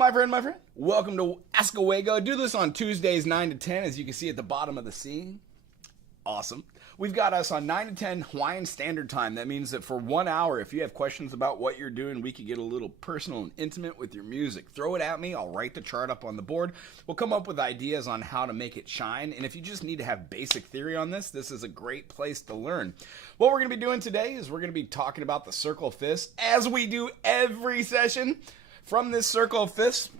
My friend, welcome to Ask a Wago. I do this on Tuesdays 9 to 10, as you can see at the bottom of the scene. Awesome. We've got us on 9 to 10 Hawaiian Standard Time. That means that for 1 hour, if you have questions about what you're doing, we could get a little personal and intimate with your music. Throw it at me. I'll write the chart up on the board. We'll come up with ideas on how to make it shine. And if you just need to have basic theory on this, this is a great place to learn. What we're going to be doing today is we're going to be talking about the circle of fifths, as we do every session. From this circle of fifths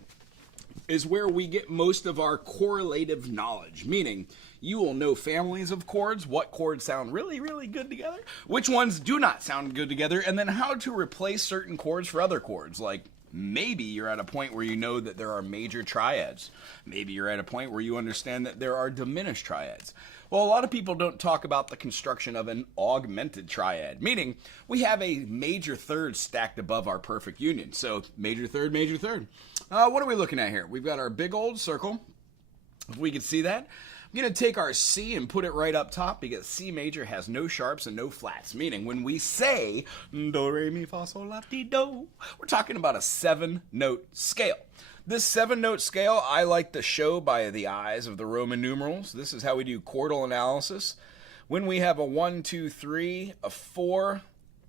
is where we get most of our correlative knowledge, meaning you will know families of chords, what chords sound really, really good together, which ones do not sound good together, and then how to replace certain chords for other chords. Like maybe you're at a point where you know that there are major triads. Maybe you're at a point where you understand that there are diminished triads. Well, a lot of people don't talk about the construction of an augmented triad, meaning we have a major third stacked above our perfect union. So major third, major third. What are we looking at here? We've got our big old circle. If we can see that. I'm going to take our C and put it right up top because C major has no sharps and no flats, meaning when we say do, re, mi, fa, sol, la, ti, do, we're talking about a 7-note scale. This 7-note scale I like to show by the eyes of the Roman numerals. This is how we do chordal analysis. When we have a 1, 2, 3, a 4,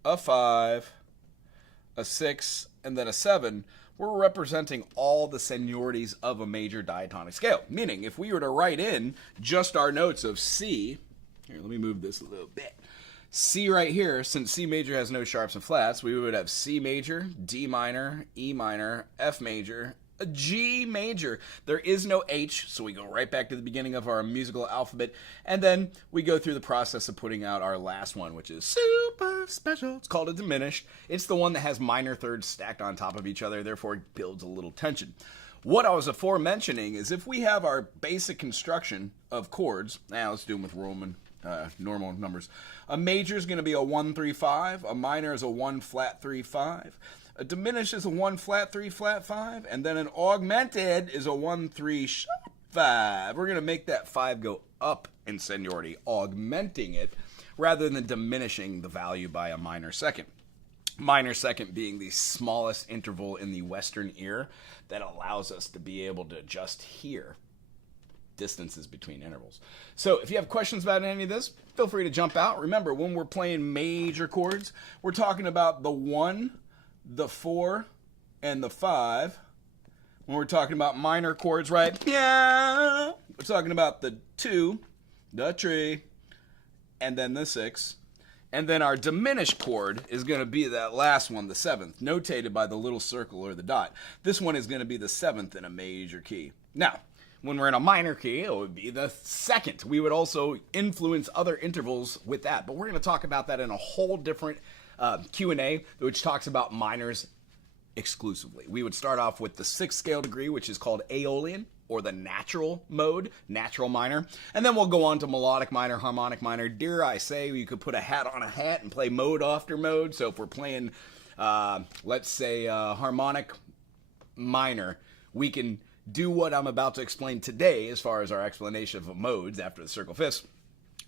a 5, a 6, and then a 7, we're representing all the seniorities of a major diatonic scale. Meaning, if we were to write in just our notes of C, here, let me move this a little bit. C right here, since C major has no sharps and flats, we would have C major, D minor, E minor, F major, a G major. There is no H, so we go right back to the beginning of our musical alphabet, and then we go through the process of putting out our last one, which is super special. It's called a diminished. It's the one that has minor thirds stacked on top of each other, therefore it builds a little tension. What I was aforementioning is if we have our basic construction of chords, now let's do them with Roman normal numbers. A major is going to be a 1, 3, 5. A minor is a 1 flat 3, 5. A diminished is a 1 flat 3 flat 5, and then an augmented is a 1 3 sharp 5. We're going to make that 5 go up in seniority, augmenting it rather than diminishing the value by a minor second. Minor second being the smallest interval in the Western ear that allows us to be able to just hear distances between intervals. So if you have questions about any of this, feel free to jump out. Remember, when we're playing major chords, we're talking about the 1, the 4, and the 5. When we're talking about minor chords, right? Yeah. We're talking about the 2, the 3, and then the 6. And then our diminished chord is going to be that last one, the 7th, notated by the little circle or the dot. This one is going to be the 7th in a major key. Now, when we're in a minor key, it would be the 2nd. We would also influence other intervals with that, but we're going to talk about that in a whole different Q&A, which talks about minors exclusively. We would start off with the 6th scale degree, which is called Aeolian, or the natural mode, natural minor. And then we'll go on to melodic minor, harmonic minor. Dare I say, you could put a hat on a hat and play mode after mode. So if we're playing, let's say, harmonic minor, we can do what I'm about to explain today as far as our explanation of modes after the circle fifths.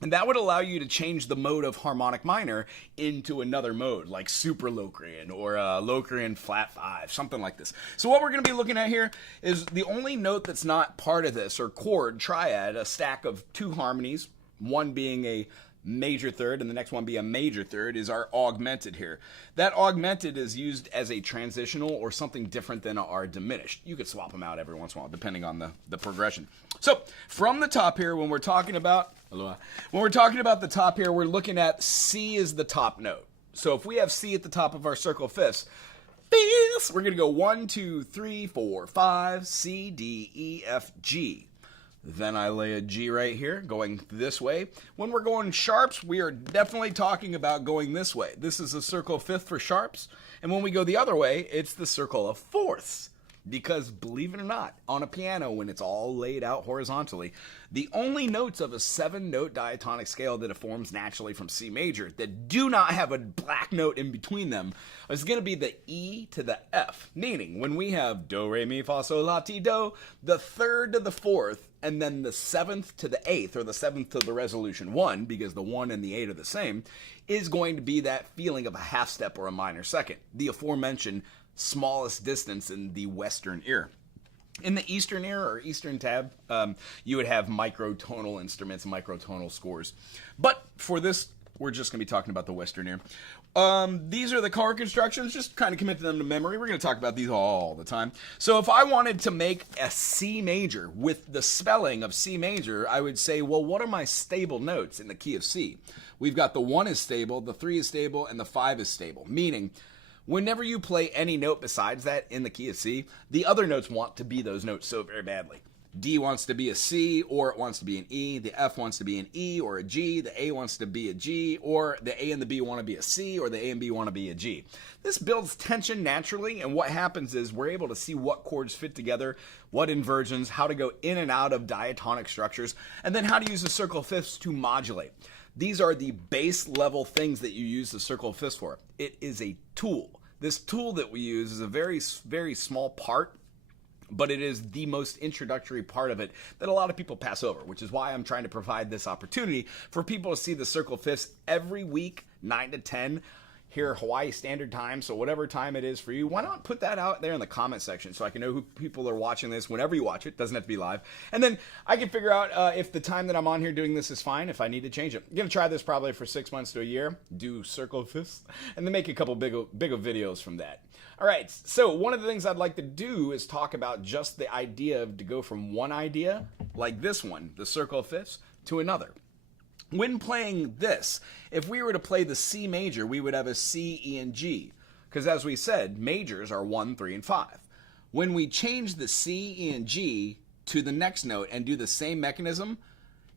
And that would allow you to change the mode of harmonic minor into another mode, like super Locrian or Locrian flat 5, something like this. So what we're going to be looking at here is the only note that's not part of this, or chord triad, a stack of 2 harmonies, one being a major third and the next one be a major third, is our augmented here. That augmented is used as a transitional or something different than our diminished. You could swap them out every once in a while depending on the progression. So from the top here, when we're talking about the top here, we're looking at C is the top note. So if we have C at the top of our circle fifths, we're going to go 1, 2, 3, 4, 5, C, D, E, F, G. Then I lay a G right here, going this way. When we're going sharps, we are definitely talking about going this way. This is a circle of fifth for sharps. And when we go the other way, it's the circle of fourths. Because believe it or not, on a piano, when it's all laid out horizontally, the only notes of a 7-note diatonic scale that it forms naturally from C major that do not have a black note in between them is going to be the E to the F. Meaning, when we have do, re, mi, fa, sol, la, ti, do, the 3rd to the 4th, and then the 7th to the 8th, or the 7th to the resolution 1, because the 1 and the 8 are the same, is going to be that feeling of a half step or a minor second. The aforementioned smallest distance in the western ear. In the eastern ear or eastern tab, you would have microtonal instruments, microtonal scores. But for this, we're just going to be talking about the western ear. These are the chord constructions. Just kind of commit them to memory. We're going to talk about these all the time. So if I wanted to make a C major with the spelling of C major, I would say, well, what are my stable notes in the key of C? We've got the 1 is stable, the 3 is stable, and the 5 is stable. Meaning, whenever you play any note besides that in the key of C, the other notes want to be those notes so very badly. D wants to be a C, or it wants to be an E. The F wants to be an E or a G. The A wants to be a G, or the A and the B want to be a C, or the A and B want to be a G. This builds tension naturally, and what happens is we're able to see what chords fit together, what inversions, how to go in and out of diatonic structures, and then how to use the circle of fifths to modulate. These are the base level things that you use the circle of fifths for. It is a tool. This tool that we use is a very, very small part, but it is the most introductory part of it that a lot of people pass over, which is why I'm trying to provide this opportunity for people to see the circle of fifths every week, 9 to 10, here Hawaii Standard Time. So whatever time it is for you, why not put that out there in the comment section so I can know who people are watching this whenever you watch it. Doesn't have to be live. And then I can figure out if the time that I'm on here doing this is fine, if I need to change it. I'm going to try this probably for 6 months to a year, do circle of fifths, and then make a couple big videos from that. All right, so one of the things I'd like to do is talk about just the idea of to go from one idea, like this one, the circle of fifths, to another. When playing this, if we were to play the C major, we would have a C, E, and G. Because as we said, majors are 1, 3, and 5. When we change the C, E, and G to the next note and do the same mechanism,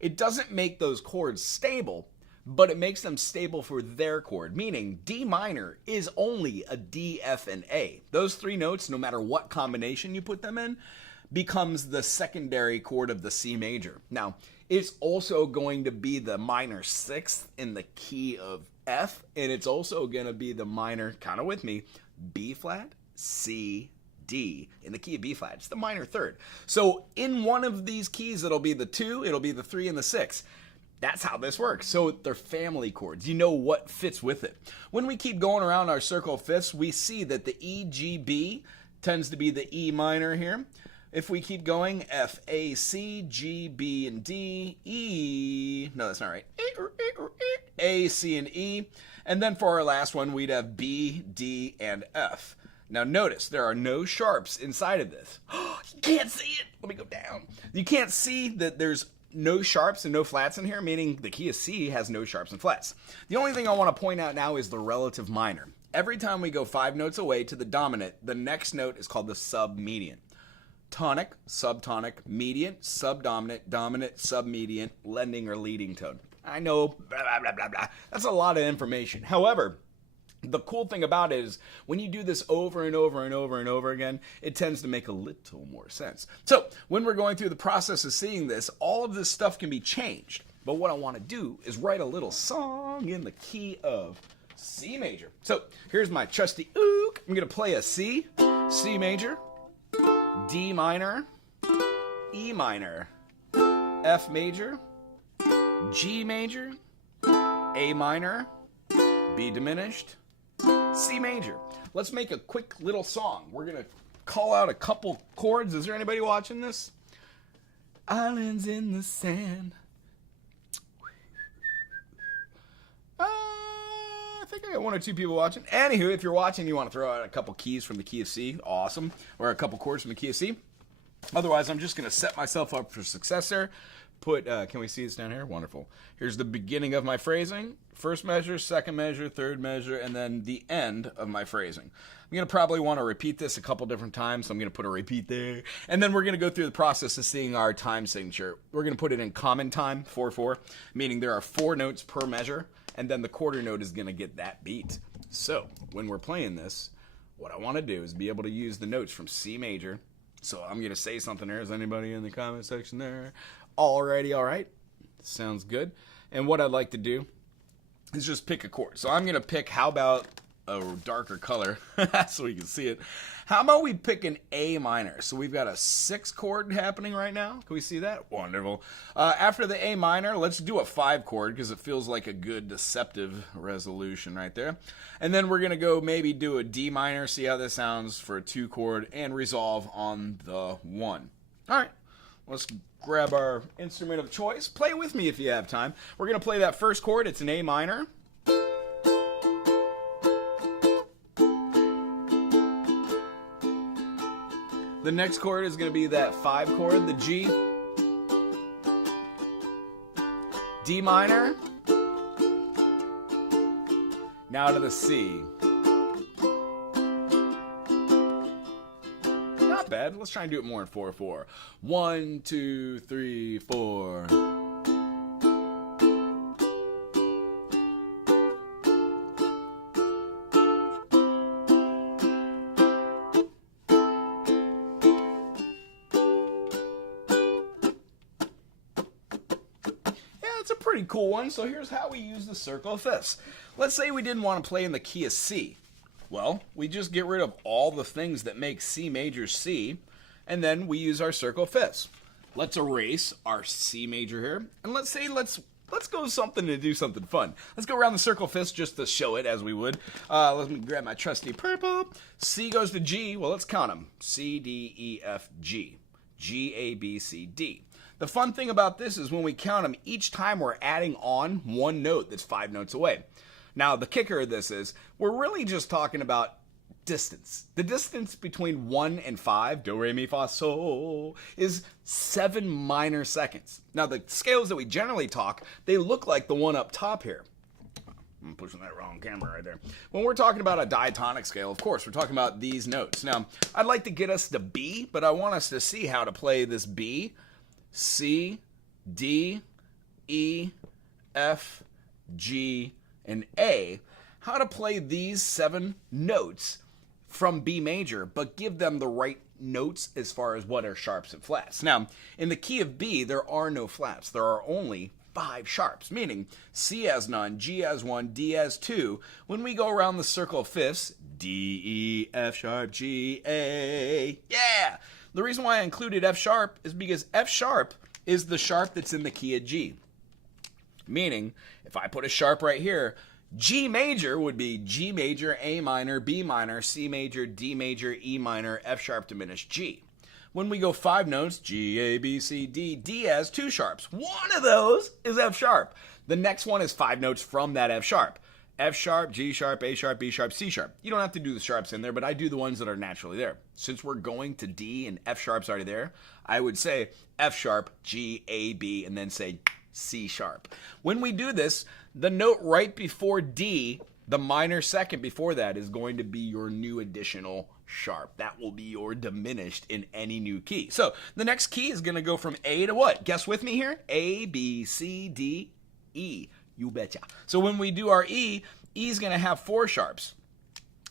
it doesn't make those chords stable, but it makes them stable for their chord, meaning D minor is only a D, F, and A. Those 3 notes, no matter what combination you put them in, becomes the secondary chord of the C major. Now, it's also going to be the minor 6th in the key of F, and it's also going to be the minor, kind of with me, B flat, C, D in the key of B flat. It's the minor 3rd. So in one of these keys, it'll be the 2, it'll be the 3, and the 6. That's how this works. So they're family chords. You know what fits with it. When we keep going around our circle of fifths, we see that the E, G, B tends to be the E minor here. If we keep going, F, A, C, G, B, and D, E, no, that's not right, A, C, and E. And then for our last one, we'd have B, D, and F. Now notice, there are no sharps inside of this. You can't see it. Let me go down. You can't see that there's no sharps and no flats in here, meaning the key of C has no sharps and flats. The only thing I want to point out now is the relative minor. Every time we go 5 notes away to the dominant, the next note is called the submedian. Tonic, subtonic, mediant, subdominant, dominant, submediant, lending or leading tone. I know, blah, blah, blah, blah, blah. That's a lot of information. However, the cool thing about it is when you do this over and over and over and over again, it tends to make a little more sense. So when we're going through the process of seeing this, all of this stuff can be changed. But what I want to do is write a little song in the key of C major. So here's my trusty ook. I'm going to play a C, C major, D minor, E minor, F major, G major, A minor, B diminished, C major. Let's make a quick little song. We're going to call out a couple chords. Is there anybody watching this? Islands in the sand. I think I got 1 or 2 people watching. Anywho, if you're watching, you want to throw out a couple keys from the key of C, awesome. Or a couple chords from the key of C. Otherwise, I'm just going to set myself up for success there. Can we see this down here? Wonderful. Here's the beginning of my phrasing. First measure, second measure, third measure, and then the end of my phrasing. I'm going to probably want to repeat this a couple different times, so I'm going to put a repeat there. And then we're going to go through the process of seeing our time signature. We're going to put it in common time, 4/4, meaning there are 4 notes per measure, and then the quarter note is going to get that beat. So when we're playing this, what I want to do is be able to use the notes from C major. So I'm going to say something there. Is anybody in the comment section there? Alrighty, all right. Sounds good. And what I'd like to do is just pick a chord. So I'm going to pick, how about a darker color so we can see it. How about we pick an A minor? So we've got a 6 chord happening right now. Can we see that? Wonderful. After the A minor, let's do a 5 chord because it feels like a good deceptive resolution right there. And then we're going to go maybe do a D minor, see how this sounds for a 2 chord, and resolve on the 1. All right, let's grab our instrument of choice. Play with me if you have time. We're going to play that first chord. It's an A minor. The next chord is going to be that 5 chord, the G. D minor. Now to the C. Not bad. Let's try and do it more in 4/4. 1, 2, 3, 4. It's a pretty cool one. So here's how we use the circle of fifths. Let's say we didn't want to play in the key of C. Well, we just get rid of all the things that make C major C, and then we use our circle of fifths. Let's erase our C major here, and let's go something to do something fun. Let's go around the circle of fifths just to show it as we would. Let me grab my trusty purple. C goes to G. Well, let's count them. C, D, E, F, G. G, A, B, C, D. The fun thing about this is when we count them, each time we're adding on one note that's 5 notes away. Now, the kicker of this is we're really just talking about distance. The distance between 1 and 5, do, re, mi, fa, sol, is 7 minor seconds. Now, the scales that we generally talk, they look like the one up top here. I'm pushing that wrong camera right there. When we're talking about a diatonic scale, of course, we're talking about these notes. Now, I'd like to get us to B, but I want us to see how to play this B, C, D, E, F, G, and A, how to play these 7 notes from B major, but give them the right notes as far as what are sharps and flats. Now, in the key of B, there are no flats. There are only 5 sharps, meaning C has none, G has 1, D has 2. When we go around the circle of fifths, D, E, F sharp, G, A. Yeah! The reason why I included F sharp is because F sharp is the sharp that's in the key of G. Meaning, if I put a sharp right here, G major would be G major, A minor, B minor, C major, D major, E minor, F sharp diminished G. When we go 5 notes, G, A, B, C, D, D has 2 sharps. One of those is F sharp. The next one is 5 notes from that F sharp. F sharp, G sharp, A sharp, B sharp, C sharp. You don't have to do the sharps in there, but I do the ones that are naturally there. Since we're going to D and F sharp's already there, I would say F sharp, G, A, B, and then say C sharp. When we do this, the note right before D, the minor second before that, is going to be your new additional sharp. That will be your diminished in any new key. So the next key is going to go from A to what? Guess with me here. A, B, C, D, E. You betcha. So when we do our E, E is going to have 4 sharps.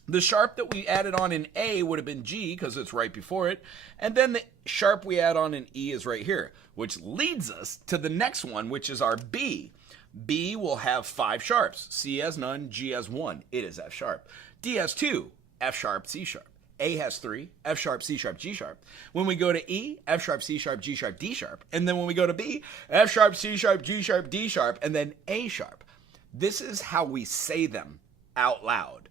The sharp that we added on in A would have been G because it's right before it. And then the sharp we add on in E is right here, which leads us to the next one, which is our B. B will have 5 sharps. C has none, G has 1. It is F sharp. D has 2, F sharp, C sharp. A has 3, F sharp, C sharp, G sharp. When we go to E, F sharp, C sharp, G sharp, D sharp. And then when we go to B, F sharp, C sharp, G sharp, D sharp, and then A sharp. This is how we say them out loud.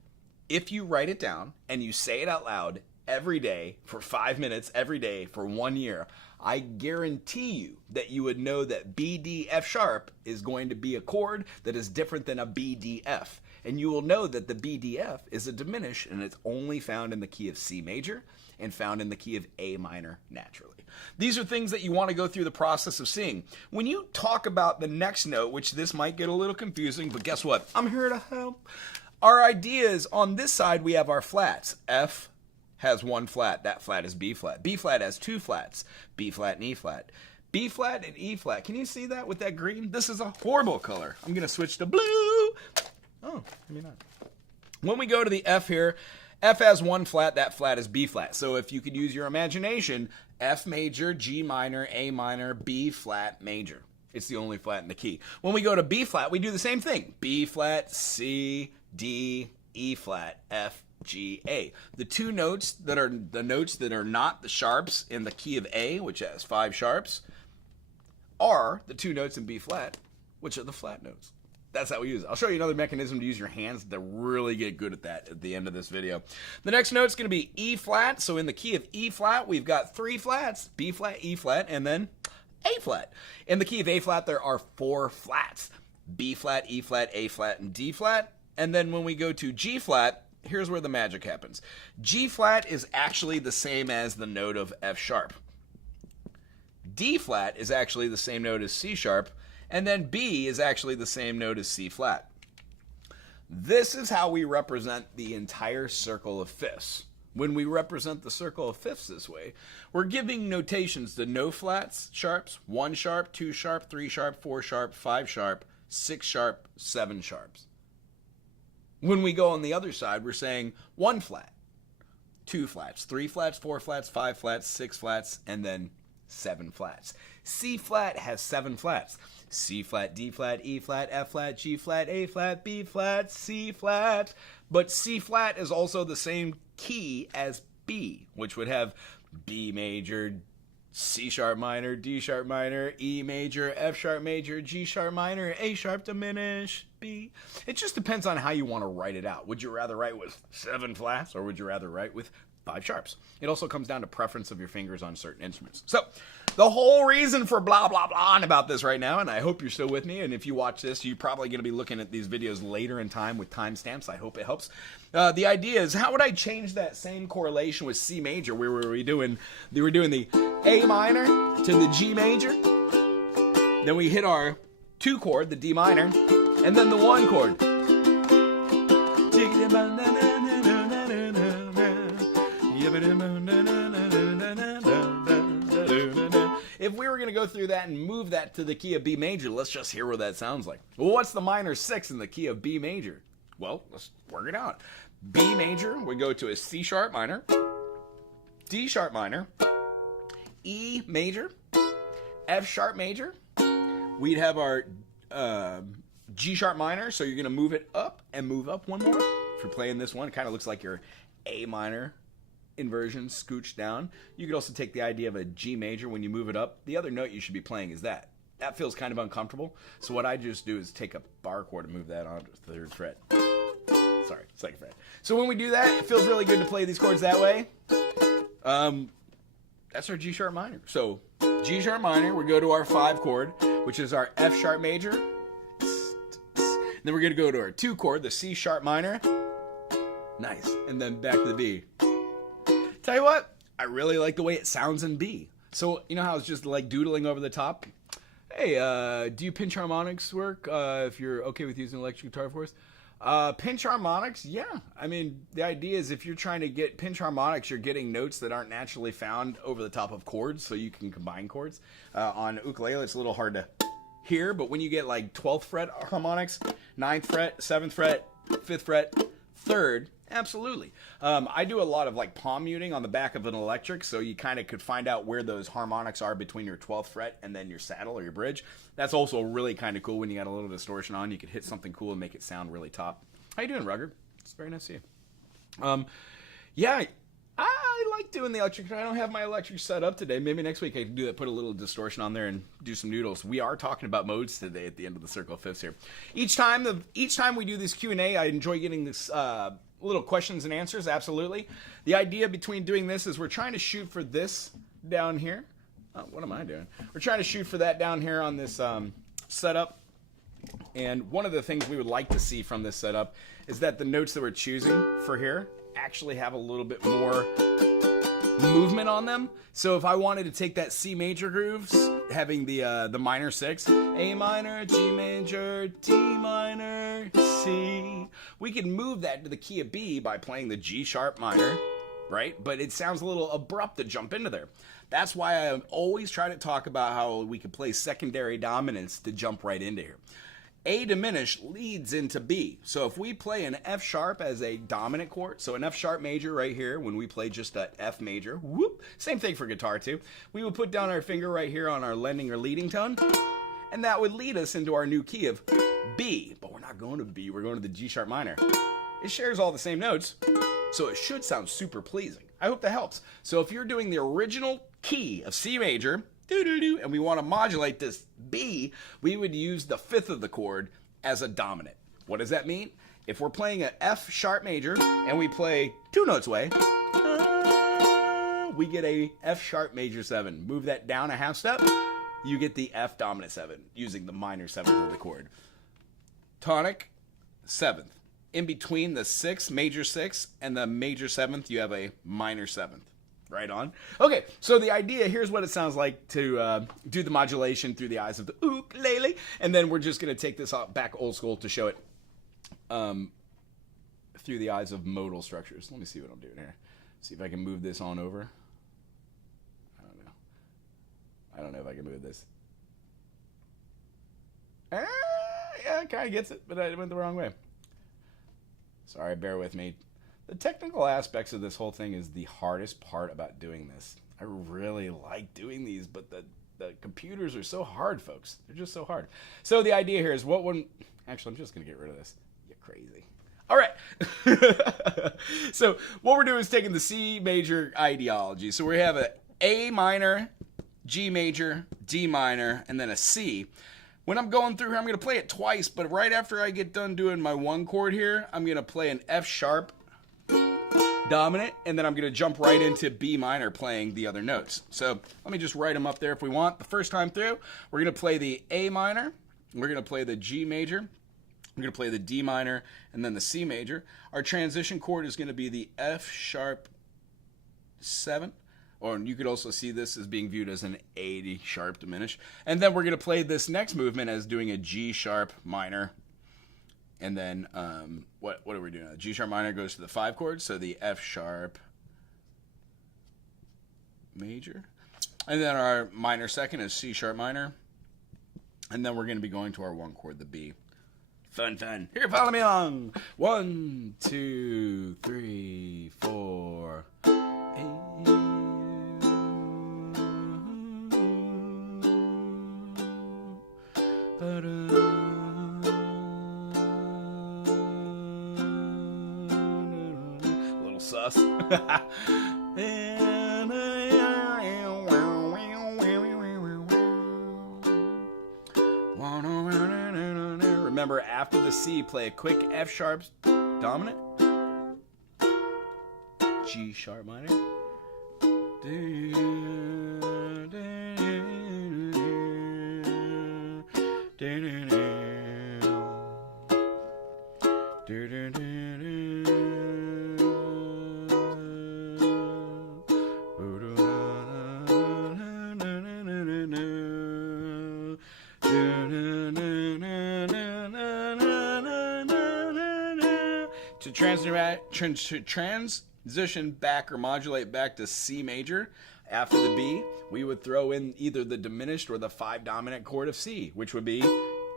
If you write it down and you say it out loud every day for 5 minutes every day for 1 year, I guarantee you that you would know that B, D, F sharp is going to be a chord that is different than a B, D, F. And you will know that the B, D, F is a diminished and it's only found in the key of C major and found in the key of A minor naturally. These are things that you want to go through the process of seeing. When you talk about the next note, which this might get a little confusing, but guess what? I'm here to help. Our idea is on this side we have our flats. F has 1 flat. That flat is B flat. B flat has 2 flats. B flat and E flat. B flat and E flat. Can you see that with that green? This is a horrible color. I'm going to switch to blue. Oh, maybe not. When we go to the F here, F has 1 flat. That flat is B flat. So if you could use your imagination, F major, G minor, A minor, B flat major. It's the only flat in the key. When we go to B flat, we do the same thing. B flat, C, D, E flat, F, G, A. The two notes that are the notes that are not the sharps in the key of A, which has 5 sharps, are the two notes in B flat, which are the flat notes. That's how we use it. I'll show you another mechanism to use your hands to really get good at that at the end of this video. The next note's going to be E flat. So in the key of E flat, we've got 3 flats, B flat, E flat, and then A flat. In the key of A flat, there are 4 flats, B flat, E flat, A flat, and D flat. And then when we go to G flat, here's where the magic happens. G flat is actually the same as the note of F sharp. D flat is actually the same note as C sharp. And then B is actually the same note as C flat. This is how we represent the entire circle of fifths. When we represent the circle of fifths this way, we're giving notations to no flats, sharps, 1 sharp, 2 sharp, 3 sharp, 4 sharp, 5 sharp, 6 sharp, 7 sharps. When we go on the other side, we're saying 1 flat, 2 flats, 3 flats, 4 flats, 5 flats, 6 flats, and then 7 flats. C flat has 7 flats. C flat, D flat, E flat, F flat, G flat, A flat, B flat, C flat. But C flat is also the same key as B, which would have B major, C sharp minor, D sharp minor, E major, F sharp major, G sharp minor, A sharp diminished, B. It just depends on how you want to write it out. Would you rather write with 7 flats, or would you rather write with 5 sharps? It also comes down to preference of your fingers on certain instruments. So the whole reason for blah, blah, blah about this right now, and I hope you're still with me, and if you watch this, you're probably going to be looking at these videos later in time with timestamps. I hope it helps. The idea is, how would I change that same correlation with C major, where we were doing the A minor to the G major, then we hit our 2 chord, the D minor, and then the 1 chord. If we were going to go through that and move that to the key of B major, let's just hear what that sounds like. Well, what's the minor 6 in the key of B major? Well, let's work it out. B major, we go to a C sharp minor, D sharp minor, E major, F sharp major. We'd have our G sharp minor, so you're going to move it up and move up 1 more. If you're playing this one, it kind of looks like your A minor inversion scooched down. You could also take the idea of a G major. When you move it up, the other note you should be playing is that. That feels kind of uncomfortable. So what I just do is take a bar chord and move that on to the 3rd fret. Sorry, 2nd fret. So when we do that, it feels really good to play these chords that way. That's our G sharp minor. So G sharp minor, we go to our 5 chord, which is our F sharp major. Then we're going to go to our 2 chord, the C sharp minor. Nice. And then back to the B. Tell you what, I really like the way it sounds in B. So, you know how it's just like doodling over the top? Hey, do you pinch harmonics work if you're okay with using electric guitar for us? Pinch harmonics, yeah. I mean, the idea is if you're trying to get pinch harmonics, you're getting notes that aren't naturally found over the top of chords, so you can combine chords. On ukulele, it's a little hard to hear, but when you get like 12th fret harmonics, 9th fret, 7th fret, 5th fret, 3rd, absolutely. I do a lot of like palm muting on the back of an electric, so you kind of could find out where those harmonics are between your 12th fret and then your saddle or your bridge. That's also really kind of cool when you got a little distortion on. You could hit something cool and make it sound really top. How you doing, Rugged? It's very nice to see you. Yeah, I like doing the electric. I don't have my electric set up today. Maybe next week I can do that, put a little distortion on there and do some noodles. We are talking about modes today at the end of the Circle of Fifths here. Each time we do this Q&A, I enjoy getting this little questions and answers, absolutely. The idea between doing this is we're trying to shoot for this down here. Oh, what am I doing? We're trying to shoot for that down here on this setup. And one of the things we would like to see from this setup is that the notes that we're choosing for here actually have a little bit more movement on them. So if I wanted to take that C major grooves, having the minor 6, A minor, G major, D minor, C, we can move that to the key of B by playing the G sharp minor, right? But it sounds a little abrupt to jump into there. That's why I always try to talk about how we could play secondary dominance to jump right into here. A diminished leads into B. So if we play an F sharp as a dominant chord, so an F sharp major right here, when we play just an F major, whoop, same thing for guitar too. We would put down our finger right here on our lending or leading tone, and that would lead us into our new key of B. But we're not going to B, we're going to the G sharp minor. it shares all the same notes, so it should sound super pleasing. I hope that helps. So if you're doing the original key of C major, and we want to modulate this B, we would use the fifth of the chord as a dominant. What does that mean? If we're playing an F sharp major and we play 2 notes away, we get a F sharp major 7. Move that down a half step, you get the F dominant 7 using the minor 7th of the chord. Tonic 7th. In between the 6th, major 6th, and the major 7th, you have a minor 7th. Right on. Okay, so the idea, here's what it sounds like to do the modulation through the eyes of the ukulele, and then we're just going to take this back old school to show it through the eyes of modal structures. Let me see what I'm doing here. See if I can move this on over. I don't know if I can move this. Yeah, it kind of gets it, but I went the wrong way. Sorry, bear with me. The technical aspects of this whole thing is the hardest part about doing this. I really like doing these, but the computers are so hard, folks. They're just so hard. So the idea here is actually, I'm just going to get rid of this. You're crazy. All right. So what we're doing is taking the C major ideology. So we have a A minor, G major, D minor, and then a C. When I'm going through here, I'm going to play it twice, but right after I get done doing my 1 chord here, I'm going to play an F sharp dominant, and then I'm going to jump right into B minor playing the other notes. So let me just write them up there if we want. The first time through, we're going to play the A minor, we're going to play the G major, we're going to play the D minor, and then the C major. Our transition chord is going to be the F sharp 7, or you could also see this as being viewed as an A sharp diminished. And then we're going to play this next movement as doing a G sharp minor. And then, what are we doing? G sharp minor goes to the 5 chord, so the F sharp major. And then our minor second is C sharp minor. And then we're going to be going to our 1 chord, the B. Fun, fun. Here, follow me along. 1, 2, 3, 4. Sus. Remember, after the C, play a quick F sharp dominant, G sharp minor, to transition back or modulate back to C major after the B, we would throw in either the diminished or the 5 dominant chord of C, which would be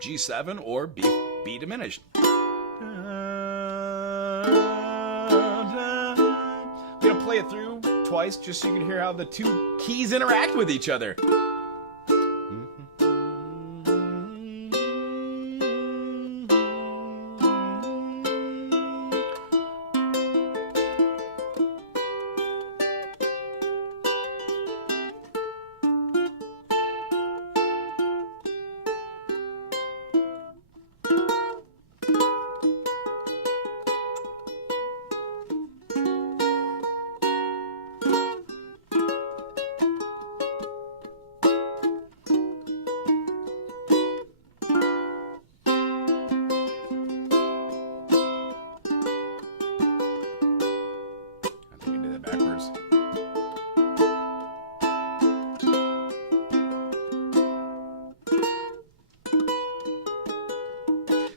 G7 or B diminished. I'm going to play it through twice just so you can hear how the 2 keys interact with each other.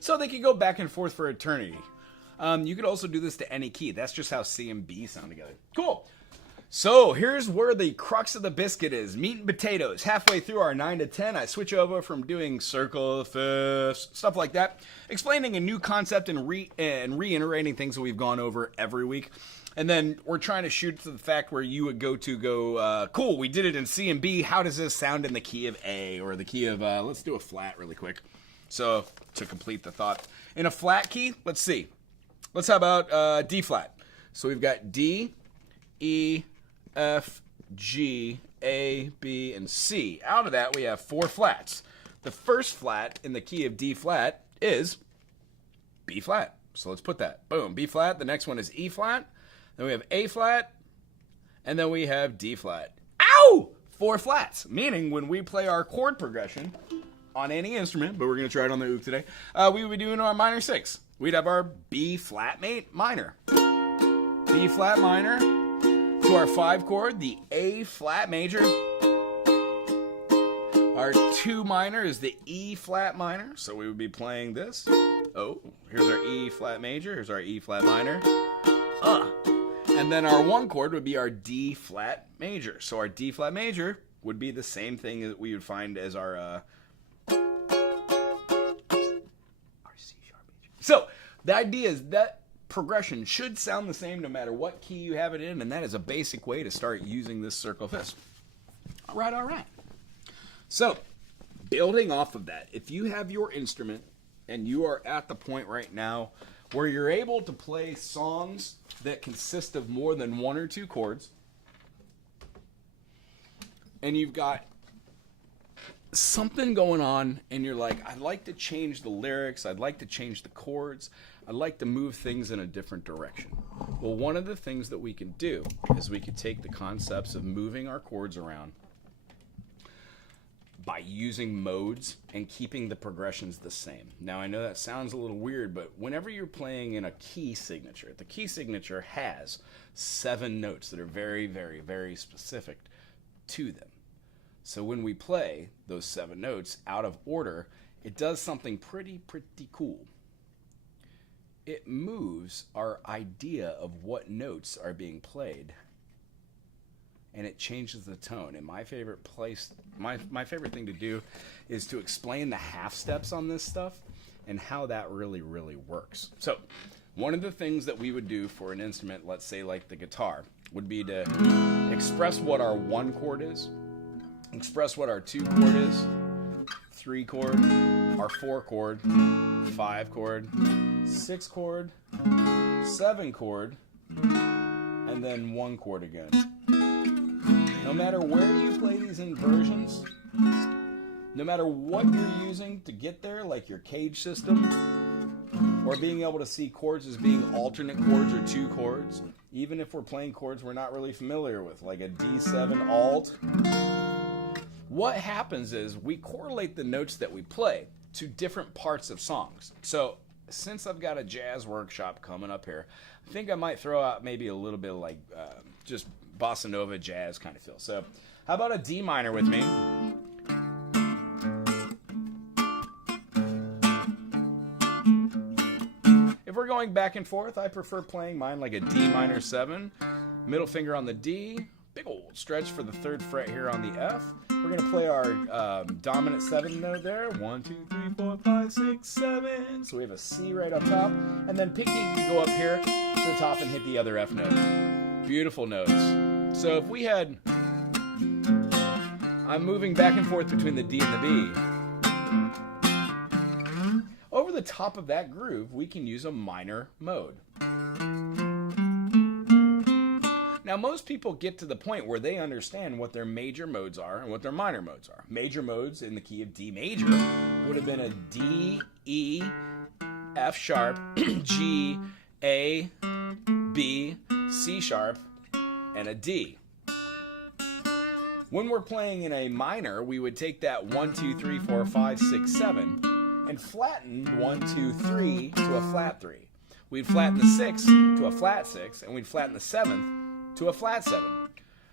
So they could go back and forth for eternity. You could also do this to any key. That's just how C and B sound together. Cool. So here's where the crux of the biscuit is. Meat and potatoes. Halfway through our 9 to 10, I switch over from doing circle, fifths, stuff like that, explaining a new concept and reiterating things that we've gone over every week. And then we're trying to shoot to the fact where you would go, cool, we did it in C and B. How does this sound in the key of A or the key of, let's do a flat really quick. So to complete the thought. In a flat key, let's see. Let's have about D flat. So we've got D, E, F, G, A, B, and C. Out of that, we have 4 flats. The first flat in the key of D flat is B flat. So let's put that. Boom, B flat. The next one is E flat. Then we have A flat. And then we have D flat. Ow! 4 flats. Meaning when we play our chord progression on any instrument, but we're going to try it on the oud today, we would be doing our minor 6. We'd have our B flat minor. B flat minor. To our 5 chord, the A flat major. Our 2 minor is the E flat minor, so we would be playing this. Oh, here's our E flat major, here's our E flat minor. And then our 1 chord would be our D flat major. So our D flat major would be the same thing that we would find as our C sharp major. So the idea is that progression should sound the same no matter what key you have it in, and that is a basic way to start using this circle fifth. All right. So, building off of that, if you have your instrument and you are at the point right now where you're able to play songs that consist of more than 1 or 2 chords, and you've got something going on and you're like, I'd like to change the lyrics, I'd like to change the chords, I'd like to move things in a different direction. Well, one of the things that we can do is we could take the concepts of moving our chords around by using modes and keeping the progressions the same. Now, I know that sounds a little weird, but whenever you're playing in a key signature, the key signature has 7 notes that are very, very, very specific to them. So when we play those 7 notes out of order, it does something pretty cool. It moves our idea of what notes are being played, and it changes the tone. And my favorite favorite thing to do is to explain the half steps on this stuff and how that really works. So one of the things that we would do for an instrument, let's say like the guitar, would be to express what our 1 chord is, express what our 2 chord is, 3 chord, our 4 chord, 5 chord, 6 chord, 7 chord, and then 1 chord again. No matter where you play these inversions, no matter what you're using to get there, like your cage system, or being able to see chords as being alternate chords or 2 chords, even if we're playing chords we're not really familiar with, like a D7 alt, what happens is we correlate the notes that we play to different parts of songs. So since I've got a jazz workshop coming up here, I think I might throw out maybe a little bit of like just bossa nova jazz kind of feel. So how about a D minor with me? If we're going back and forth, I prefer playing mine like a D minor 7, middle finger on the D, big old stretch for the 3rd fret here on the F. We're going to play our dominant 7 note there. 1, 2, 3, 4, 5, 6, 7. So we have a C right up top. And then pinky can go up here to the top and hit the other F note. Beautiful notes. So if we had... I'm moving back and forth between the D and the B. Over the top of that groove, we can use a minor mode. Now, most people get to the point where they understand what their major modes are and what their minor modes are. Major modes in the key of D major would have been a D, E, F sharp, G, A, B, C sharp, and a D. When we're playing in a minor, we would take that 1, 2, 3, 4, 5, 6, 7 and flatten 1, 2, 3 to a flat 3. We'd flatten the 6 to a flat 6, and we'd flatten the 7th to a flat 7.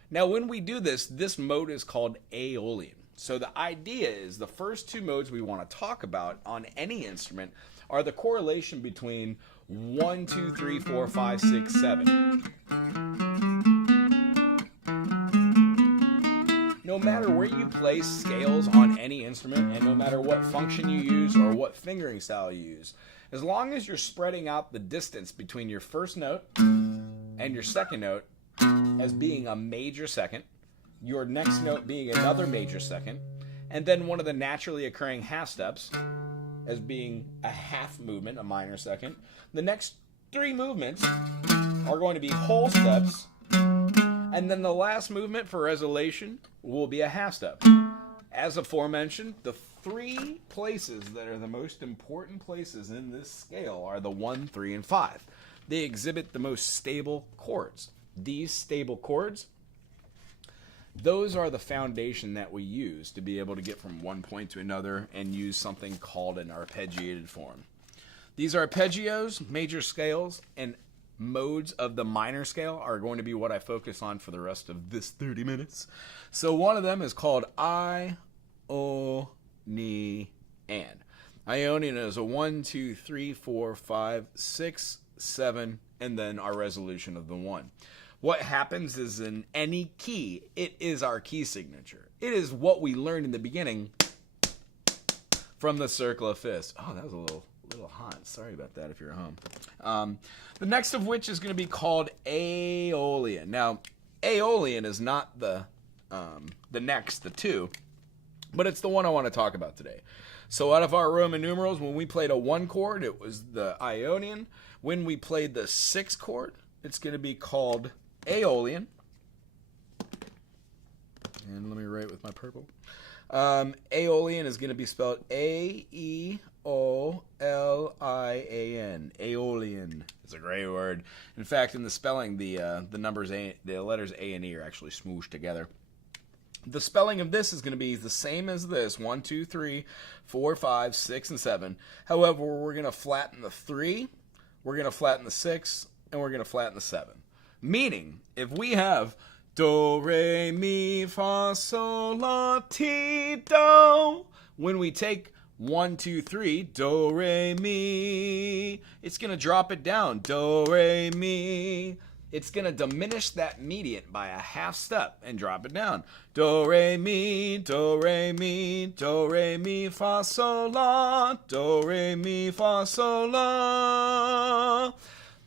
Now when we do this, this mode is called Aeolian. So the idea is the first 2 modes we want to talk about on any instrument are the correlation between 1, 2, 3, 4, 5, 6, 7. No matter where you play scales on any instrument, and no matter what function you use or what fingering style you use, as long as you're spreading out the distance between your first note and your second note as being a major 2nd, your next note being another major 2nd, and then one of the naturally occurring half steps as being a half movement, a minor 2nd, the next three movements are going to be whole steps, and then the last movement for resolution will be a half step. As aforementioned, the three places that are the most important places in this scale are the 1, 3, and 5. They exhibit the most stable chords. These stable chords, those are the foundation that we use to be able to get from one point to another and use something called an arpeggiated form. These arpeggios, major scales, and modes of the minor scale are going to be what I focus on for the rest of this 30 minutes. So one of them is called Ionian. Ionian is a 1, 2, 3, 4, 5, 6, 7, and then our resolution of the 1. What happens is in any key, it is our key signature. It is what we learned in the beginning from the circle of fifths. Oh, that was a little hot. Sorry about that if you're at home. The next of which is going to be called Aeolian. Now, Aeolian is not the next, the 2, but it's the one I want to talk about today. So out of our Roman numerals, when we played a 1 chord, it was the Ionian. When we played the 6 chord, it's going to be called Aeolian. And let me write with my purple. Aeolian is going to be spelled A-E-O-L-I-A-N. Aeolian. It's a great word. In fact, in the spelling, the numbers A, the letters A and E are actually smooshed together. The spelling of this is going to be the same as this: 1, 2, 3, 4, 5, 6, and 7. However, we're going to flatten the 3, we're going to flatten the 6, and we're going to flatten the 7. Meaning, if we have do, re, mi, fa, sol, la, ti, do, when we take 1, 2, 3, do, re, mi, it's going to drop it down, do, re, mi. It's going to diminish that median by a half step and drop it down. Do, re, mi, do, re, mi, do, re, mi, fa, sol, la, do, re, mi, fa, sol, la.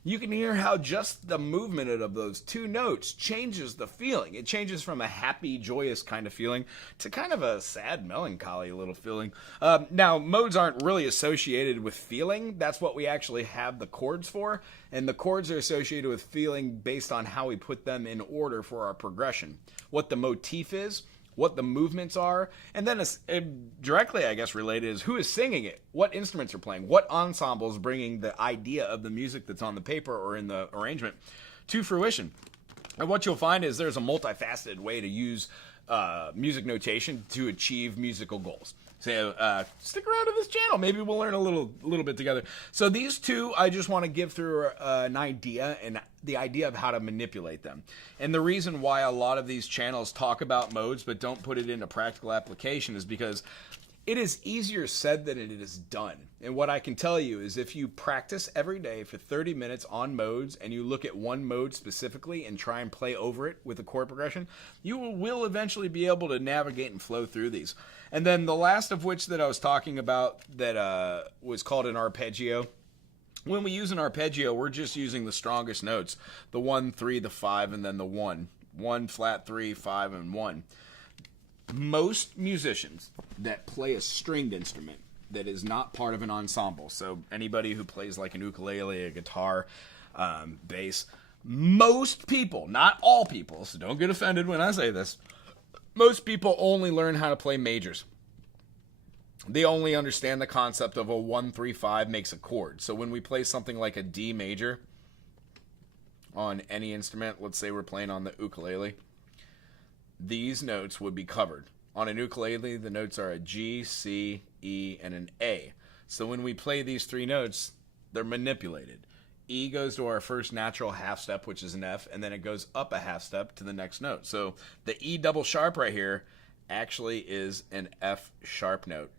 You can hear how just the movement of those 2 notes changes the feeling. It changes from a happy, joyous kind of feeling to kind of a sad, melancholy little feeling. Now, modes aren't really associated with feeling. That's what we actually have the chords for. And the chords are associated with feeling based on how we put them in order for our progression. What the motif is, what the movements are, and then directly, I guess, related is who is singing it, what instruments are playing, what ensemble is bringing the idea of the music that's on the paper or in the arrangement to fruition. And what you'll find is there's a multifaceted way to use music notation to achieve musical goals. So stick around to this channel. Maybe we'll learn a little bit together. So these 2, I just want to give through an idea and the idea of how to manipulate them. And the reason why a lot of these channels talk about modes but don't put it into practical application is because it is easier said than it is done. And what I can tell you is if you practice every day for 30 minutes on modes and you look at one mode specifically and try and play over it with a chord progression, you will eventually be able to navigate and flow through these. And then the last of which that I was talking about that was called an arpeggio. When we use an arpeggio, we're just using the strongest notes. The 1, 3, the 5, and then the 1. 1, flat, 3, 5, and 1. Most musicians that play a stringed instrument that is not part of an ensemble, so anybody who plays like an ukulele, a guitar, bass, most people, not all people, so don't get offended when I say this, most people only learn how to play majors. They only understand the concept of a 1, 3, 5 makes a chord. So when we play something like a D major on any instrument, let's say we're playing on the ukulele, these notes would be covered. On an ukulele, the notes are a G, C, E, and an A. So when we play these 3 notes, they're manipulated. E goes to our first natural half step, which is an F, and then it goes up a half step to the next note. So the E double sharp right here actually is an F sharp note.